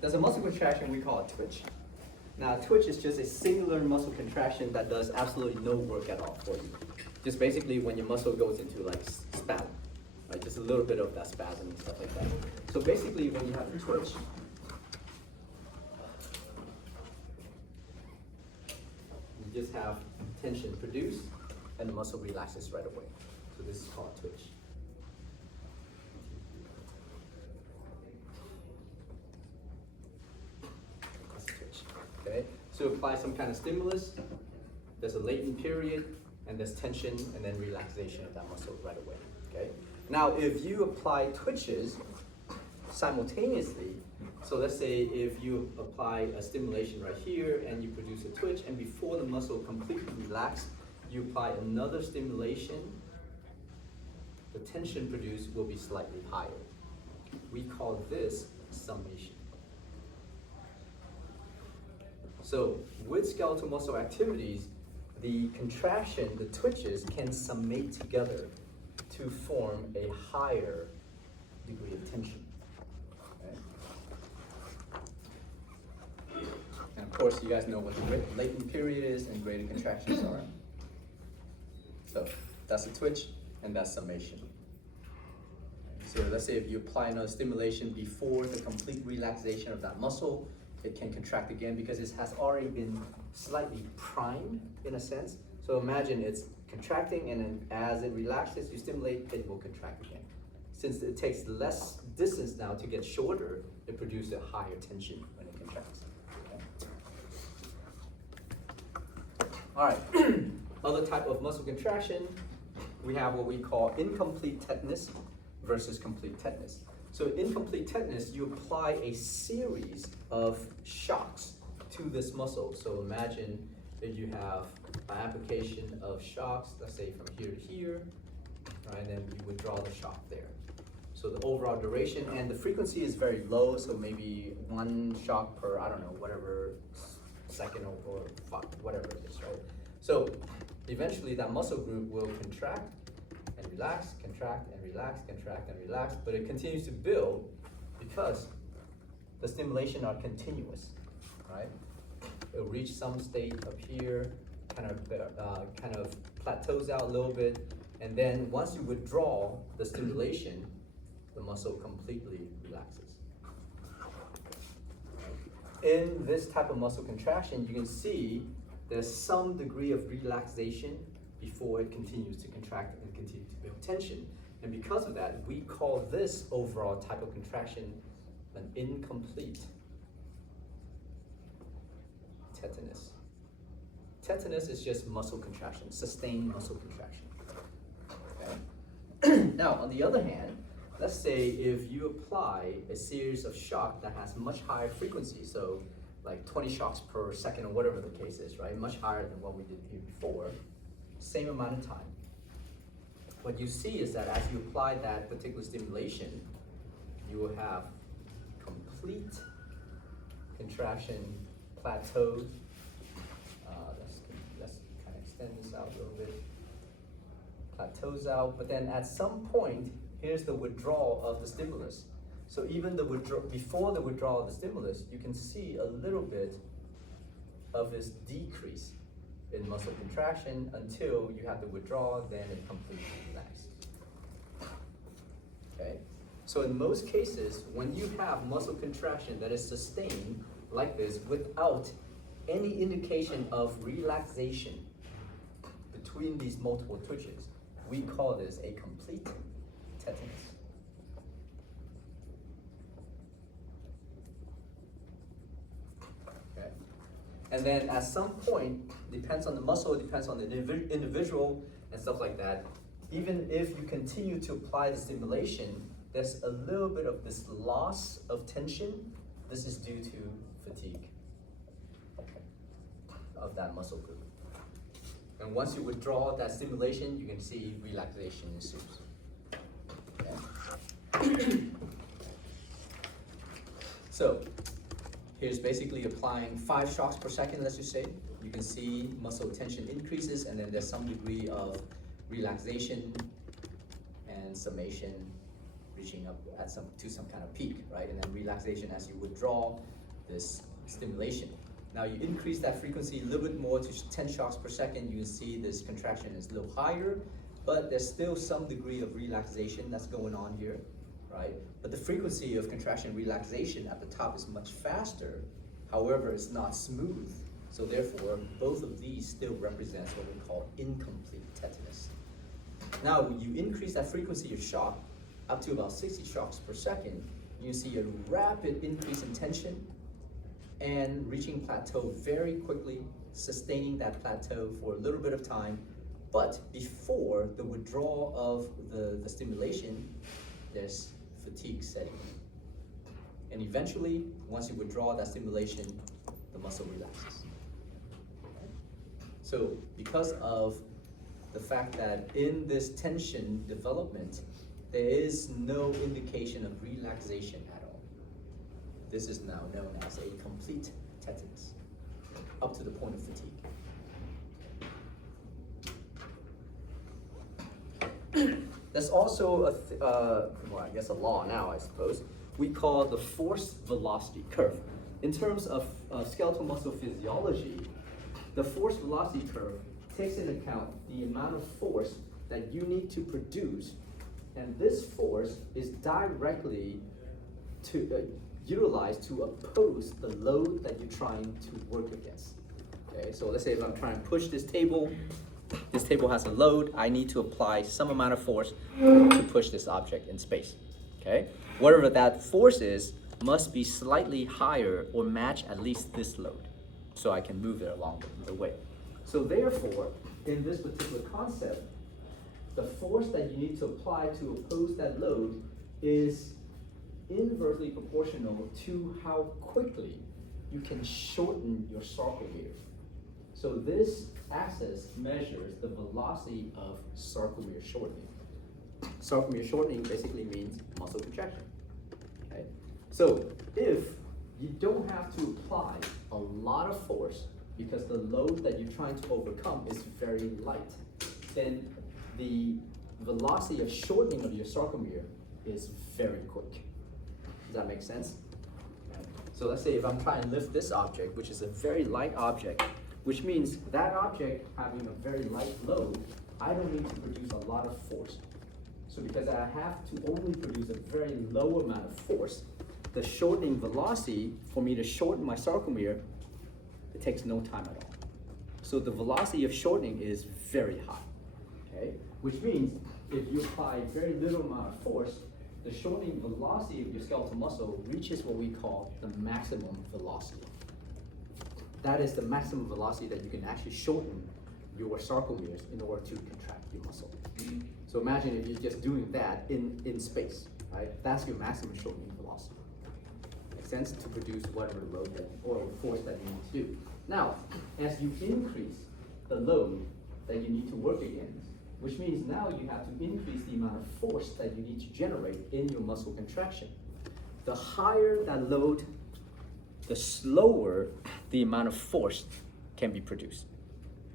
there's a muscle contraction we call a twitch. Now, a twitch is just a singular muscle contraction that does absolutely no work at all for you. Just basically when your muscle goes into like spasm, right? Just a little bit of that spasm and stuff like that. So basically when you have a twitch, you just have tension produced and the muscle relaxes right away. So this is called twitch. That's a twitch. Okay? So apply some kind of stimulus, there's a latent period, and there's tension and then relaxation of that muscle right away. Okay? Now if you apply twitches simultaneously, so let's say if you apply a stimulation right here and you produce a twitch, and before the muscle completely relaxes, you apply another stimulation, the tension produced will be slightly higher. We call this summation. So with skeletal muscle activities, the contraction, the twitches can summate together to form a higher degree of tension. Okay? And of course, you guys know what the latent period is and greater contractions are. So that's a twitch and that's summation. So let's say if you apply another stimulation before the complete relaxation of that muscle, it can contract again because it has already been slightly primed in a sense. So imagine it's contracting and then as it relaxes, you stimulate, it will contract again. Since it takes less distance now to get shorter, it produces a higher tension when it contracts. Okay. All right, other type of muscle contraction, we have what we call incomplete tetanus versus complete tetanus. So incomplete tetanus, you apply a series of shocks to this muscle. So imagine that you have an application of shocks, let's say from here to here, right, and then you withdraw the shock there. So the overall duration and the frequency is very low, so maybe one shock per, I don't know, whatever second or whatever it is, right? So eventually that muscle group will contract and relax, contract and relax, contract and relax, but it continues to build because the stimulation are continuous, right? It'll reach some state up here, kind of plateaus out a little bit, and then once you withdraw the stimulation, the muscle completely relaxes. In this type of muscle contraction, you can see there's some degree of relaxation before it continues to contract and continue to build tension. And because of that, we call this overall type of contraction an incomplete tetanus. Tetanus is just muscle contraction, sustained muscle contraction. Okay? Now, on the other hand, let's say if you apply a series of shock that has much higher frequency, so like 20 shocks per second or whatever the case is, right? Much higher than what we did here before, same amount of time. What you see is that as you apply that particular stimulation, you will have complete contraction plateau. Let's kind of extend this out a little bit. Plateaus out, but then at some point, here's the withdrawal of the stimulus. So even before the withdrawal of the stimulus, you can see a little bit of this decrease in muscle contraction until you have to withdraw, then it completely relaxes. Okay? So in most cases, when you have muscle contraction that is sustained like this without any indication of relaxation between these multiple twitches, we call this a complete tetanus. Okay. And then at some point, depends on the muscle, it depends on the individual and stuff like that. Even if you continue to apply the stimulation, there's a little bit of this loss of tension. This is due to fatigue of that muscle group. And once you withdraw that stimulation, you can see relaxation ensues. Okay. So here's basically applying 5 shocks per second, let's just say. You can see muscle tension increases, and then there's some degree of relaxation and summation reaching up at to some kind of peak, right? And then relaxation as you withdraw this stimulation. Now you increase that frequency a little bit more to 10 shocks per second, you can see this contraction is a little higher, but there's still some degree of relaxation that's going on here, right? But the frequency of contraction and relaxation at the top is much faster. However, it's not smooth. So therefore, both of these still represents what we call incomplete tetanus. Now, you increase that frequency of shock up to about 60 shocks per second, you see a rapid increase in tension and reaching plateau very quickly, sustaining that plateau for a little bit of time. But before the withdrawal of the stimulation, there's fatigue setting in. And eventually, once you withdraw that stimulation, the muscle relaxes. Okay? So because of the fact that in this tension development, there is no indication of relaxation at all. This is now known as a complete tetanus, up to the point of fatigue. There's also I guess a law now, I suppose, we call the force velocity curve. In terms of skeletal muscle physiology, the force velocity curve takes into account the amount of force that you need to produce, and this force is directly utilized to oppose the load that you're trying to work against. Okay, so let's say if I'm trying to push this table has a load, I need to apply some amount of force to push this object in space. Okay, whatever that force is must be slightly higher or match at least this load, so I can move it along the way. So therefore, in this particular concept, the force that you need to apply to oppose that load is inversely proportional to how quickly you can shorten your sarcomere. So this axis measures the velocity of sarcomere shortening. Sarcomere shortening basically means muscle contraction. Okay? So if you don't have to apply a lot of force because the load that you're trying to overcome is very light, then the velocity of shortening of your sarcomere is very quick. Does that make sense? So let's say if I'm trying to lift this object, which is a very light object, which means that object having a very light load, I don't need to produce a lot of force. So because I have to only produce a very low amount of force, the shortening velocity for me to shorten my sarcomere, it takes no time at all. So the velocity of shortening is very high, okay? Which means if you apply very little amount of force, the shortening velocity of your skeletal muscle reaches what we call the maximum velocity. That is the maximum velocity that you can actually shorten your sarcomeres in order to contract your muscle. So imagine if you're just doing that in space, right? That's your maximum shortening velocity. Makes sense? To produce whatever load or force that you need to do. Now, as you increase the load that you need to work against, which means now you have to increase the amount of force that you need to generate in your muscle contraction. The higher that load, the slower the amount of force can be produced.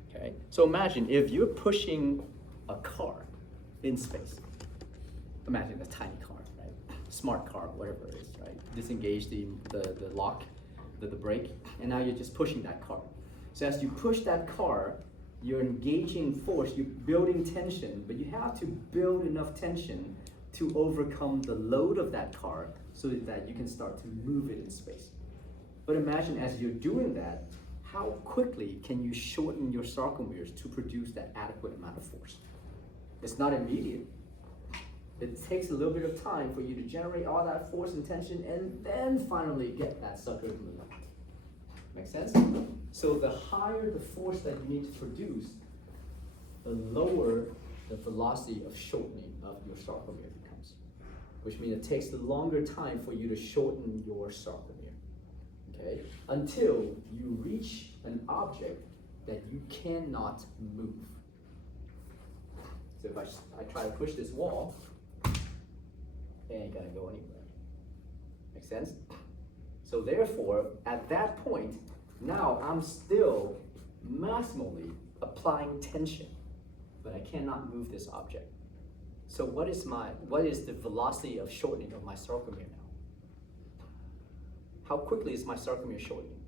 Okay? So imagine if you're pushing a car in space. Imagine a tiny car, right? Smart car, whatever it is, right? Disengage the lock, the brake, and now you're just pushing that car. So as you push that car, you're engaging force, you're building tension, but you have to build enough tension to overcome the load of that car so that you can start to move it in space. But imagine as you're doing that, how quickly can you shorten your sarcomeres to produce that adequate amount of force? It's not immediate. It takes a little bit of time for you to generate all that force and tension and then finally get that sucker to move. Make sense? So the higher the force that you need to produce, the lower the velocity of shortening of your sarcomere becomes. Which means it takes a longer time for you to shorten your sarcomere. Okay? Until you reach an object that you cannot move. So if I try to push this wall, it ain't gonna go anywhere. Make sense? So therefore, at that point, now I'm still maximally applying tension, but I cannot move this object. So what is the velocity of shortening of my sarcomere now? How quickly is my sarcomere shortening?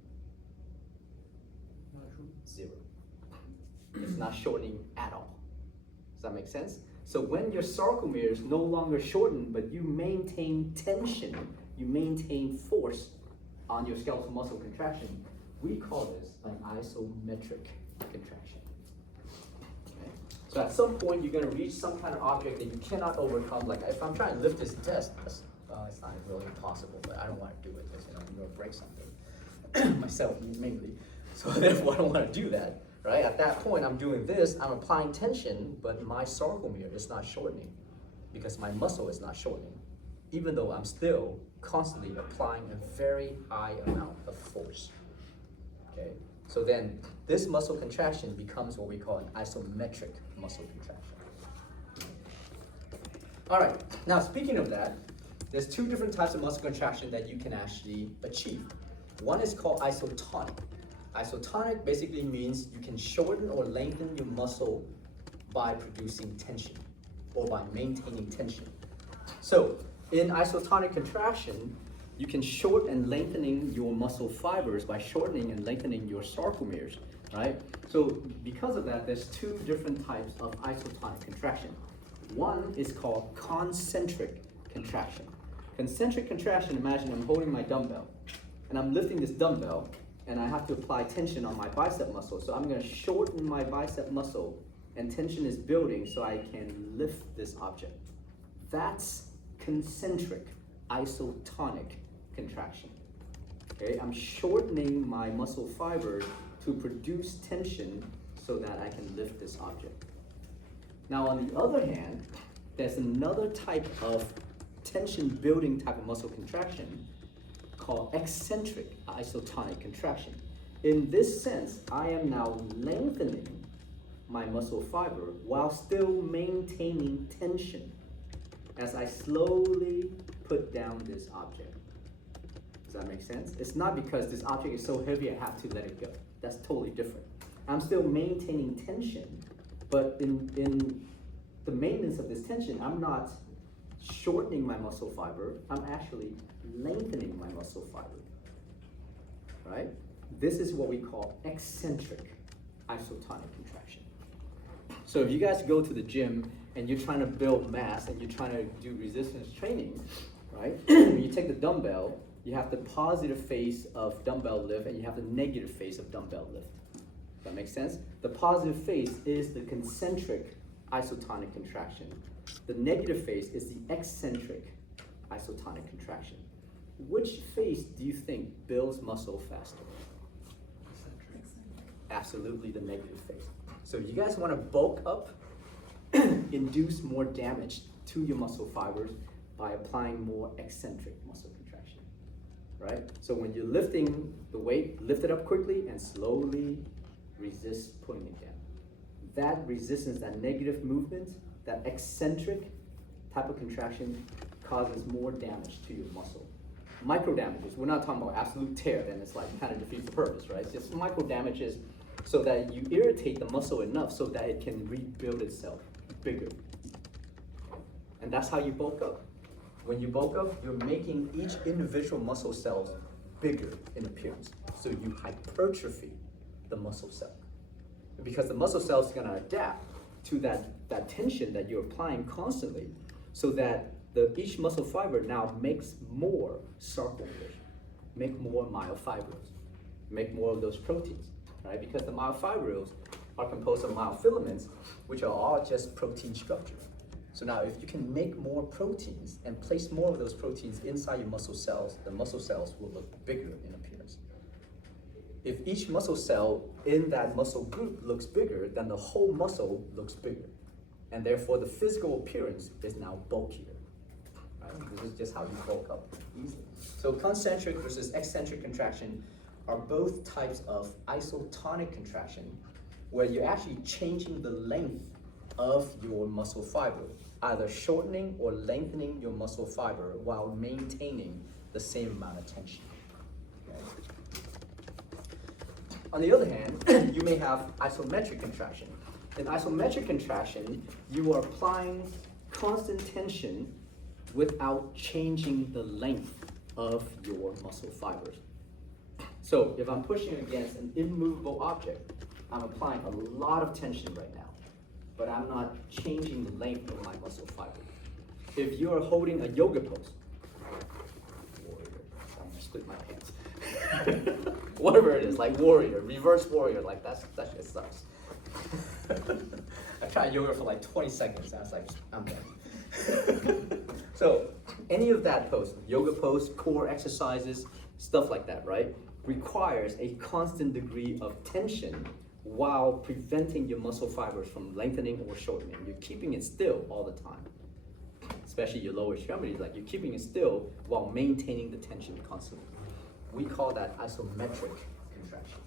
Not sure. 0. It's not shortening at all. Does that make sense? So when your sarcomere is no longer shortened, but you maintain tension, you maintain force on your skeletal muscle contraction, we call this an isometric contraction. Okay? So at some point, you're going to reach some kind of object that you cannot overcome. Like if I'm trying to lift this desk, it's not really possible, but I don't want to do it because I'm going to break something. Myself, mainly. So therefore, I don't want to do that. Right? At that point, I'm doing this, I'm applying tension, but my sarcomere is not shortening because my muscle is not shortening, even though I'm still constantly applying a very high amount of force. Okay? So then this muscle contraction becomes what we call an isometric muscle contraction. All right, now speaking of that, there's 2 different types of muscle contraction that you can actually achieve. One is called isotonic. Isotonic basically means you can shorten or lengthen your muscle by producing tension or by maintaining tension. So in isotonic contraction, you can shorten and lengthening your muscle fibers by shortening and lengthening your sarcomeres, right? So because of that, there's 2 different types of isotonic contraction. One is called concentric contraction. Concentric contraction, imagine I'm holding my dumbbell and I'm lifting this dumbbell and I have to apply tension on my bicep muscle. So I'm going to shorten my bicep muscle and tension is building so I can lift this object. That's concentric isotonic contraction. Okay, I'm shortening my muscle fibers to produce tension so that I can lift this object. Now on the other hand, there's another type of tension building type of muscle contraction called eccentric isotonic contraction. In this sense, I am now lengthening my muscle fiber while still maintaining tension as I slowly put down this object. Does that make sense? It's not because this object is so heavy I have to let it go. That's totally different. I'm still maintaining tension, but in the maintenance of this tension, I'm not shortening my muscle fiber, I'm actually lengthening my muscle fiber, right? This is what we call eccentric isotonic contraction. So if you guys go to the gym and you're trying to build mass and you're trying to do resistance training, right? When you take the dumbbell, you have the positive phase of dumbbell lift and you have the negative phase of dumbbell lift. Does that make sense? The positive phase is the concentric isotonic contraction. The negative phase is the eccentric isotonic contraction. Which phase do you think builds muscle faster? Absolutely the negative phase. So if you guys want to bulk up, induce more damage to your muscle fibers by applying more eccentric muscle contraction, right? So when you're lifting the weight, lift it up quickly and slowly resist putting it down. That resistance, that negative movement, that eccentric type of contraction causes more damage to your muscle. Micro damages, we're not talking about absolute tear, then it's like kind of defeats the purpose, right? It's just micro damages so that you irritate the muscle enough so that it can rebuild itself bigger. And that's how you bulk up. When you bulk up, you're making each individual muscle cells bigger in appearance. So you hypertrophy the muscle cell. Because the muscle cell is going to adapt to that tension that you're applying constantly so that each muscle fiber now makes more sarcomeres, make more myofibrils, make more of those proteins, right? Because the myofibrils are composed of myofilaments, which are all just protein structure. So now if you can make more proteins and place more of those proteins inside your muscle cells, the muscle cells will look bigger in appearance. If each muscle cell in that muscle group looks bigger, then the whole muscle looks bigger. And therefore the physical appearance is now bulkier. Right? This is just how you bulk up easily. So concentric versus eccentric contraction are both types of isotonic contraction where you're actually changing the length of your muscle fiber, either shortening or lengthening your muscle fiber while maintaining the same amount of tension. Okay? On the other hand, you may have isometric contraction. In isometric contraction, you are applying constant tension without changing the length of your muscle fibers. So if I'm pushing against an immovable object, I'm applying a lot of tension right now, but I'm not changing the length of my muscle fiber. If you're holding a yoga pose, warrior, I'm gonna split my pants. Whatever it is, like warrior, reverse warrior, like that shit sucks. I tried yoga for like 20 seconds, I was like, I'm done. So any of that pose, yoga pose, core exercises, stuff like that, right, requires a constant degree of tension while preventing your muscle fibers from lengthening or shortening. You're keeping it still all the time, especially your lower extremities, like you're keeping it still while maintaining the tension constantly. We call that isometric contraction.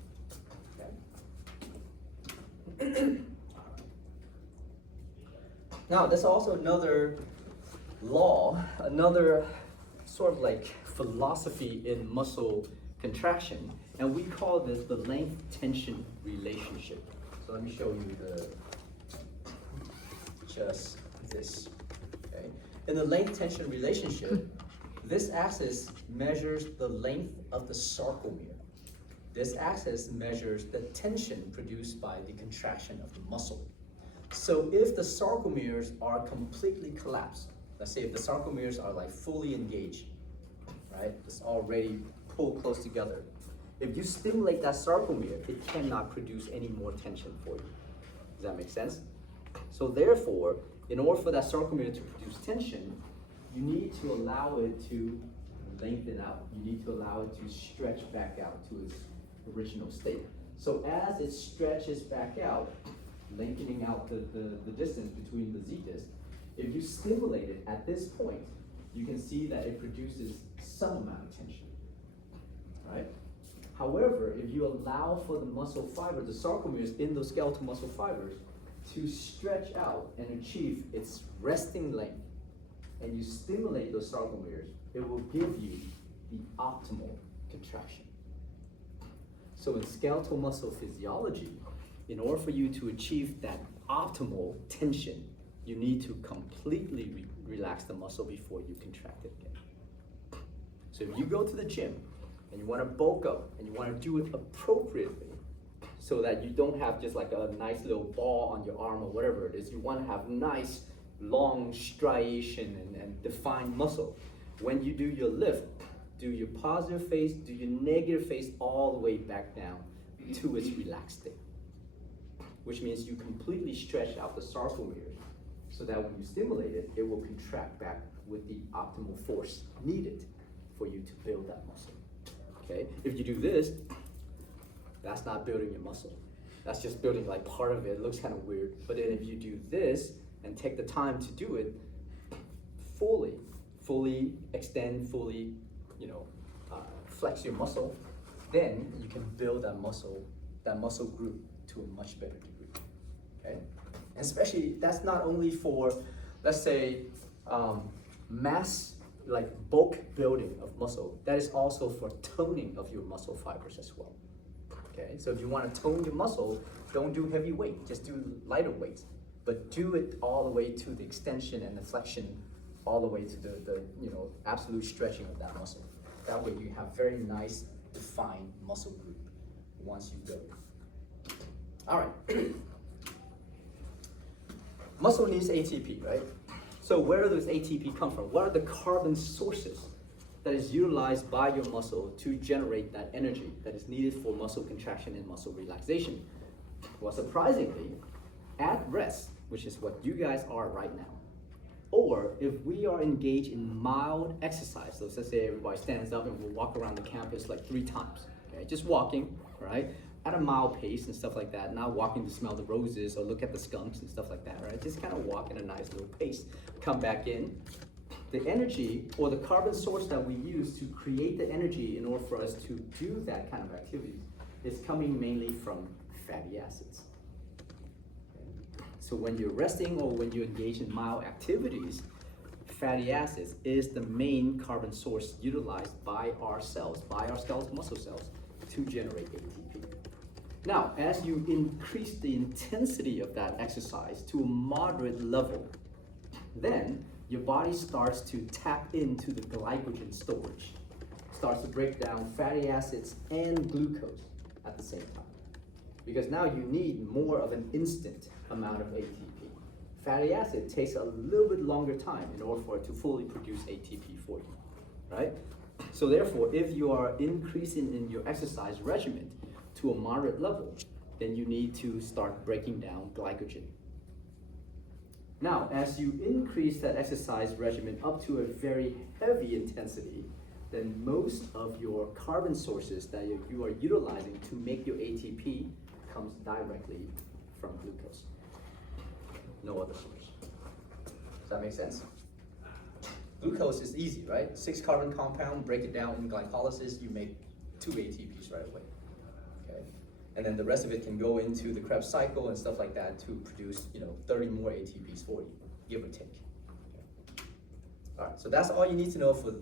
Okay? Now, there's also another law, another sort of like philosophy in muscle contraction, and we call this the length-tension relationship. So let me show you just this. Okay, in the length-tension relationship, this axis measures the length of the sarcomere. This axis measures the tension produced by the contraction of the muscle. So if the sarcomeres are completely collapsed, let's say if the sarcomeres are like fully engaged, right, it's already pulled close together. If you stimulate that sarcomere, it cannot produce any more tension for you. Does that make sense? So therefore, in order for that sarcomere to produce tension, you need to allow it to lengthen out. You need to allow it to stretch back out to its original state. So as it stretches back out, lengthening out the distance between the Z discs, if you stimulate it at this point, you can see that it produces some amount of tension, right? However, if you allow for the muscle fibers, the sarcomeres in those skeletal muscle fibers, to stretch out and achieve its resting length, and you stimulate those sarcomeres, it will give you the optimal contraction. So in skeletal muscle physiology, in order for you to achieve that optimal tension, you need to completely relax the muscle before you contract it again. So if you go to the gym and you want to bulk up and you want to do it appropriately so that you don't have just like a nice little ball on your arm or whatever it is, you want to have nice long striation and defined muscle. When you do your lift, do your positive face, do your negative face all the way back down to its relaxed state, which means you completely stretch out the sarcomeres so that when you stimulate it, it will contract back with the optimal force needed for you to build that muscle. Okay? If you do this, that's not building your muscle. That's just building like part of it. It looks kind of weird. But then if you do this and take the time to do it fully extend, fully, flex your muscle, then you can build that muscle group to a much better degree. Okay? And especially, that's not only for, let's say, mass, like bulk building of muscle, that is also for toning of your muscle fibers as well. Okay, so if you want to tone your muscle, don't do heavy weight, just do lighter weights, but do it all the way to the extension and the flexion, all the way to the absolute stretching of that muscle. That way you have very nice defined muscle group once you build it. All right. Muscle needs ATP, right? So where does ATP come from? What are the carbon sources that is utilized by your muscle to generate that energy that is needed for muscle contraction and muscle relaxation? Well, surprisingly, at rest, which is what you guys are right now, or if we are engaged in mild exercise, so let's say everybody stands up and we'll walk around the campus like 3 times, okay? Just walking, right? At a mild pace and stuff like that, not walking to smell the roses or look at the skunks and stuff like that, right? Just kind of walk at a nice little pace. Come back in. The energy or the carbon source that we use to create the energy in order for us to do that kind of activity is coming mainly from fatty acids. Okay? So when you're resting or when you engage in mild activities, fatty acids is the main carbon source utilized by our cells, by our skeletal muscle cells, to generate ATP. Now, as you increase the intensity of that exercise to a moderate level, then your body starts to tap into the glycogen storage, starts to break down fatty acids and glucose at the same time. Because now you need more of an instant amount of ATP. Fatty acid takes a little bit longer time in order for it to fully produce ATP for you, right? So therefore, if you are increasing in your exercise regimen to a moderate level, then you need to start breaking down glycogen. Now, as you increase that exercise regimen up to a very heavy intensity, then most of your carbon sources that you are utilizing to make your ATP comes directly from glucose. No other source. Does that make sense? Glucose is easy, right? 6 carbon compound, break it down in glycolysis, you make 2 ATPs right away. Okay? And then the rest of it can go into the Krebs cycle and stuff like that to produce, 30 more ATPs for you, give or take. Okay. All right, so that's all you need to know for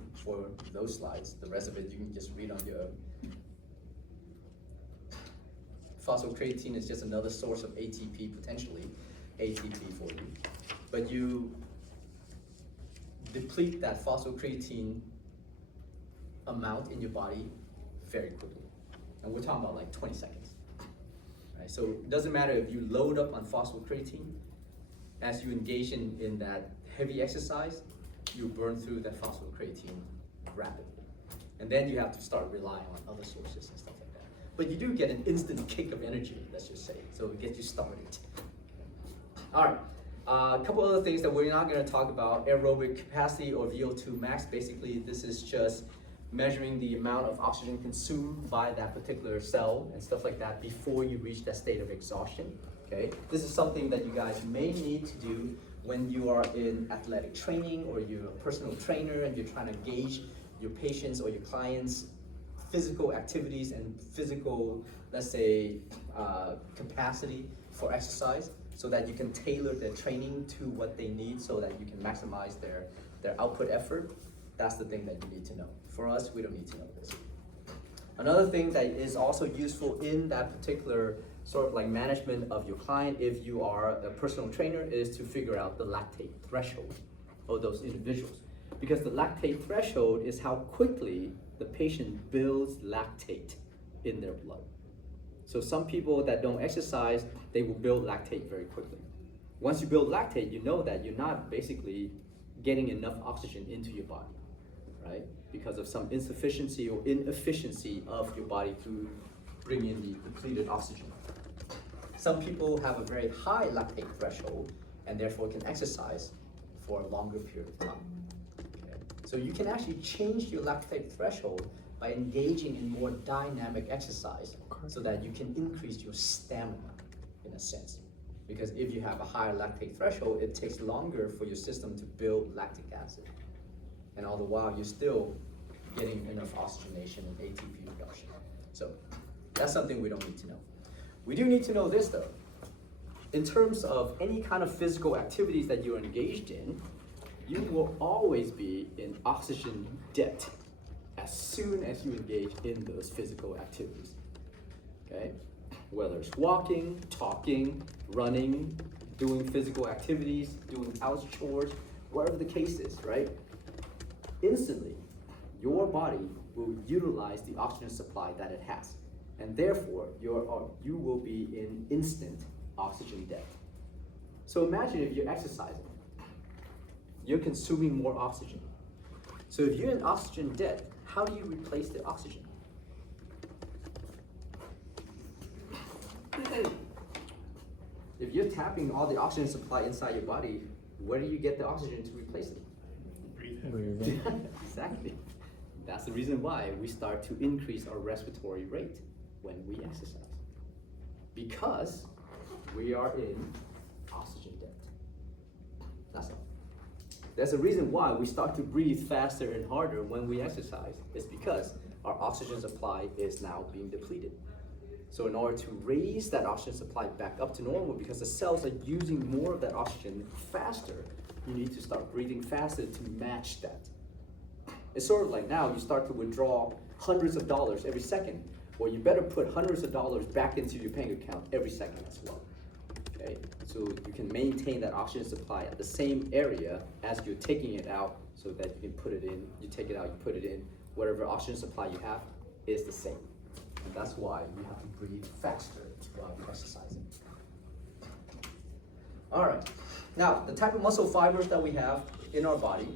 those slides. The rest of it you can just read on your own. Phosphocreatine is just another source of ATP, potentially ATP for you. But you deplete that phosphocreatine amount in your body very quickly. And we're talking about like 20 seconds. Right? So it doesn't matter if you load up on phosphocreatine, as you engage in that heavy exercise, you burn through that phosphocreatine rapidly. And then you have to start relying on other sources and stuff like that. But you do get an instant kick of energy, let's just say, so it gets you started. All right, a couple other things that we're not gonna talk about, aerobic capacity or VO2 max. Basically, this is just measuring the amount of oxygen consumed by that particular cell and stuff like that before you reach that state of exhaustion, okay? This is something that you guys may need to do when you are in athletic training or you're a personal trainer and you're trying to gauge your patients or your clients' physical activities and physical, let's say, capacity for exercise, so that you can tailor their training to what they need so that you can maximize their output effort. That's the thing that you need to know. For us, we don't need to know this. Another thing that is also useful in that particular sort of like management of your client, if you are a personal trainer, is to figure out the lactate threshold of those individuals. Because the lactate threshold is how quickly the patient builds lactate in their blood. So some people that don't exercise, they will build lactate very quickly. Once you build lactate, you know that you're not basically getting enough oxygen into your body, right? Because of some insufficiency or inefficiency of your body to bring in the depleted oxygen. Some people have a very high lactate threshold and therefore can exercise for a longer period of time. Okay? So you can actually change your lactate threshold by engaging in more dynamic exercise so that you can increase your stamina in a sense. Because if you have a higher lactate threshold, it takes longer for your system to build lactic acid. And all the while, you're still getting enough oxygenation and ATP reduction. So that's something we don't need to know. We do need to know this though. In terms of any kind of physical activities that you're engaged in, you will always be in oxygen debt as soon as you engage in those physical activities, okay? Whether it's walking, talking, running, doing physical activities, doing house chores, whatever the case is, right? Instantly, your body will utilize the oxygen supply that it has, and therefore you will be in instant oxygen debt. So imagine if you're exercising, you're consuming more oxygen. So if you're in oxygen debt, how do you replace the oxygen? If you're tapping all the oxygen supply inside your body, where do you get the oxygen to replace it? Breathing. Exactly. That's the reason why we start to increase our respiratory rate when we exercise. Because we are in oxygen debt. That's all. There's a reason why we start to breathe faster and harder when we exercise. It's because our oxygen supply is now being depleted. So in order to raise that oxygen supply back up to normal, because the cells are using more of that oxygen faster, you need to start breathing faster to match that. It's sort of like now you start to withdraw hundreds of dollars every second. Well, you better put hundreds of dollars back into your bank account every second as well. Okay, so you can maintain that oxygen supply at the same area as you're taking it out, so that you can put it in, you take it out, you put it in, whatever oxygen supply you have is the same. And that's why you have to breathe faster while exercising. All right, now the type of muscle fibers that we have in our body,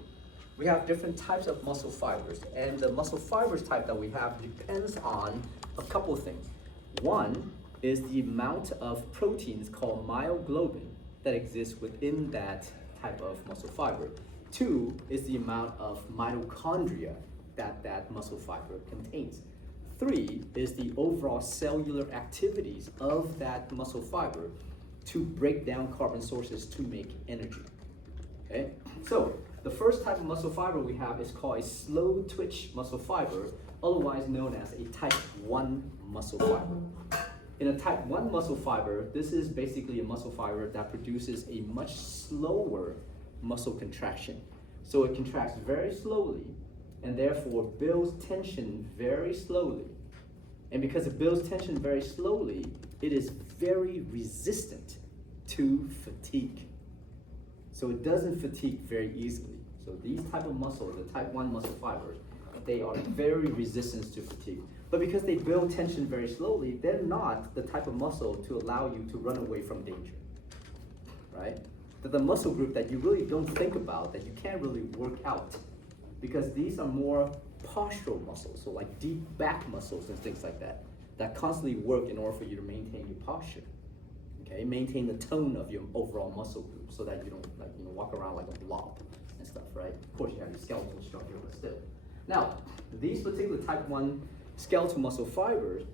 we have different types of muscle fibers, and the muscle fibers type that we have depends on a couple of things. One is the amount of proteins called myoglobin that exists within that type of muscle fiber. Two is the amount of mitochondria that that muscle fiber contains. Three is the overall cellular activities of that muscle fiber to break down carbon sources to make energy. Okay, so the first type of muscle fiber we have is called a slow twitch muscle fiber, otherwise known as a type 1 muscle fiber. In a type 1 muscle fiber, this is basically a muscle fiber that produces a much slower muscle contraction. So it contracts very slowly and therefore builds tension very slowly. And because it builds tension very slowly, it is very resistant to fatigue. So it doesn't fatigue very easily. So these type of muscles, the type 1 muscle fibers, they are very resistant to fatigue. But because they build tension very slowly, they're not the type of muscle to allow you to run away from danger, right? They're the muscle group that you really don't think about, that you can't really work out, because these are more postural muscles, so like deep back muscles and things like that, that constantly work in order for you to maintain your posture. Okay, maintain the tone of your overall muscle group so that you don't walk around like a blob and stuff, right? Of course you have your skeletal structure, but still. Now, these particular type 1 skeletal muscle fibers,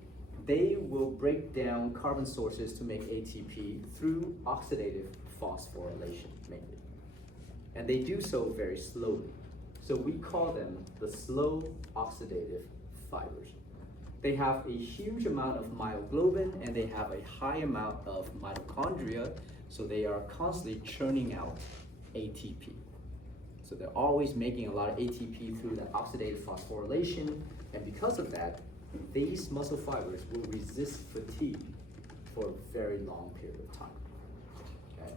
they will break down carbon sources to make ATP through oxidative phosphorylation mainly. And they do so very slowly. So we call them the slow oxidative fibers. They have a huge amount of myoglobin and they have a high amount of mitochondria, so they are constantly churning out ATP. So they're always making a lot of ATP through that oxidative phosphorylation, and because of that, these muscle fibers will resist fatigue for a very long period of time. Okay?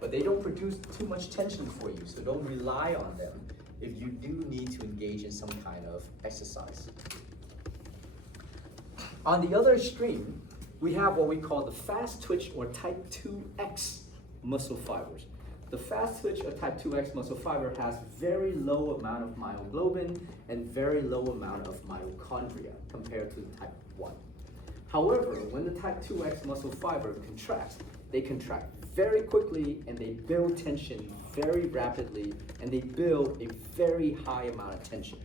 But they don't produce too much tension for you, so don't rely on them if you do need to engage in some kind of exercise. On the other extreme, we have what we call the fast twitch or type 2X muscle fibers. The fast twitch or type 2X muscle fiber has very low amount of myoglobin and very low amount of mitochondria compared to the type 1. However, when the type 2X muscle fiber contracts, they contract very quickly and they build tension very rapidly and they build a very high amount of tension.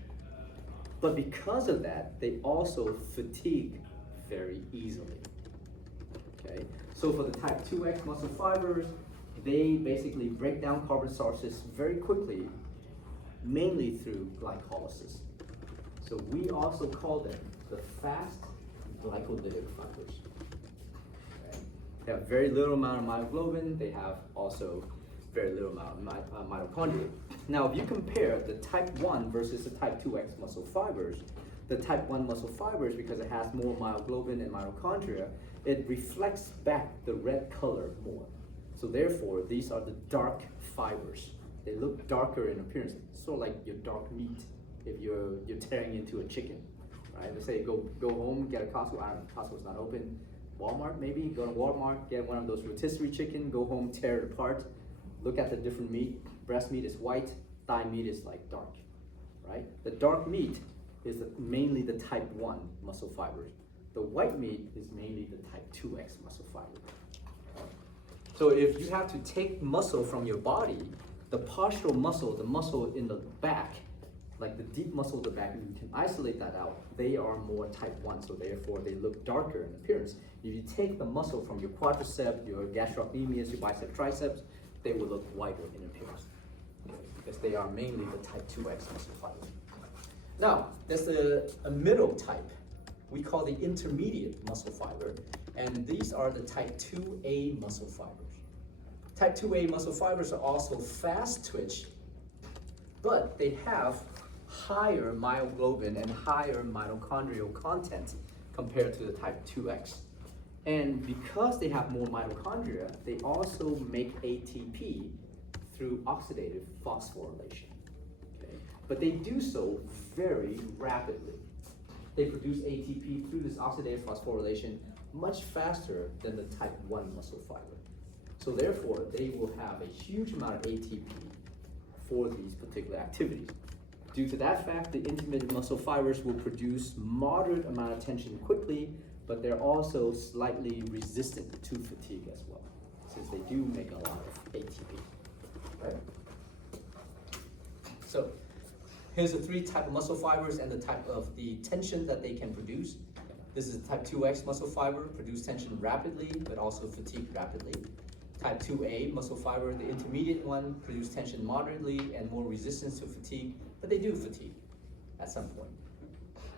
But because of that, they also fatigue very easily. Okay, so for the type 2X muscle fibers, they basically break down carbon sources very quickly, mainly through glycolysis. So we also call them the fast glycolytic fibers. Okay. They have very little amount of myoglobin. They have also very little amount of mitochondria. Now, if you compare the type 1 versus the type 2X muscle fibers, the type 1 muscle fibers, because it has more myoglobin and mitochondria, it reflects back the red color more. So therefore, these are the dark fibers. They look darker in appearance, sort of like your dark meat if you're tearing into a chicken, right? Let's say go home, get a Costco, I don't know, Costco's not open. Walmart maybe, go to Walmart, get one of those rotisserie chicken, go home, tear it apart, look at the different meat. Breast meat is white, thigh meat is like dark, right? The dark meat is mainly the type 1 muscle fibers. The white meat is mainly the type 2X muscle fiber. So if you have to take muscle from your body, the postural muscle, the muscle in the back, like the deep muscle in the back, you can isolate that out. They are more type 1, so therefore they look darker in appearance. If you take the muscle from your quadricep, your gastrocnemius, your bicep, triceps, they will look whiter in appearance, because they are mainly the type 2X muscle fiber. Now, there's a middle type. We call the intermediate muscle fiber, and these are the type 2A muscle fibers. Type 2A muscle fibers are also fast twitch, but they have higher myoglobin and higher mitochondrial content compared to the type 2X. And because they have more mitochondria, they also make ATP through oxidative phosphorylation. Okay? But they do so very rapidly. They produce ATP through this oxidative phosphorylation much faster than the type 1 muscle fiber. So therefore, they will have a huge amount of ATP for these particular activities. Due to that fact, the intermittent muscle fibers will produce moderate amount of tension quickly, but they're also slightly resistant to fatigue as well, since they do make a lot of ATP. Right? So here's the 3 type of muscle fibers and the type of the tension that they can produce. This is type 2X muscle fiber, produce tension rapidly, but also fatigue rapidly. Type 2A muscle fiber, the intermediate one, produce tension moderately and more resistance to fatigue, but they do fatigue at some point.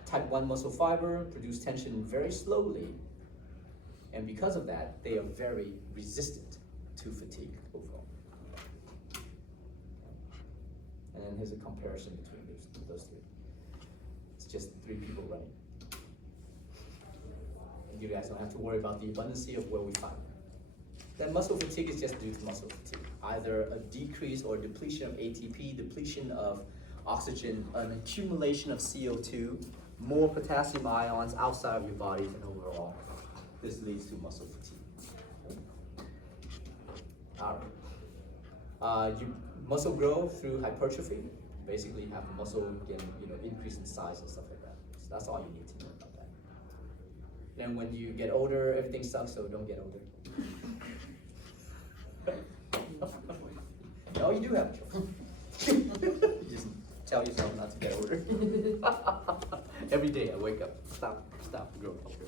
Type 1 muscle fiber produce tension very slowly, and because of that, they are very resistant to fatigue overall. And then here's a comparison between those 3. It's just 3 people running. And you guys don't have to worry about the abundancy of where we find them. Then muscle fatigue is just due to muscle fatigue. Either a decrease or depletion of ATP, depletion of oxygen, an accumulation of CO2, more potassium ions outside of your bodies, and overall, this leads to muscle fatigue. All right. Muscle grow through hypertrophy. Basically, you have the muscle increase in size and stuff like that. So that's all you need to know about that. And when you get older, everything sucks, so don't get older. No, you do have a choice. You just tell yourself not to get older. Every day I wake up, stop, grow older.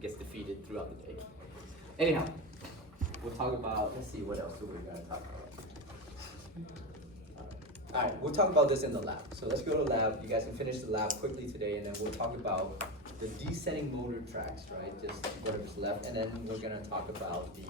Gets defeated throughout the day. Anyhow, we'll talk about, let's see, what else do we gotta talk about? All right, we'll talk about this in the lab. So let's go to the lab. You guys can finish the lab quickly today, and then we'll talk about the descending motor tracks, right? Just whatever's left, and then we're gonna talk about the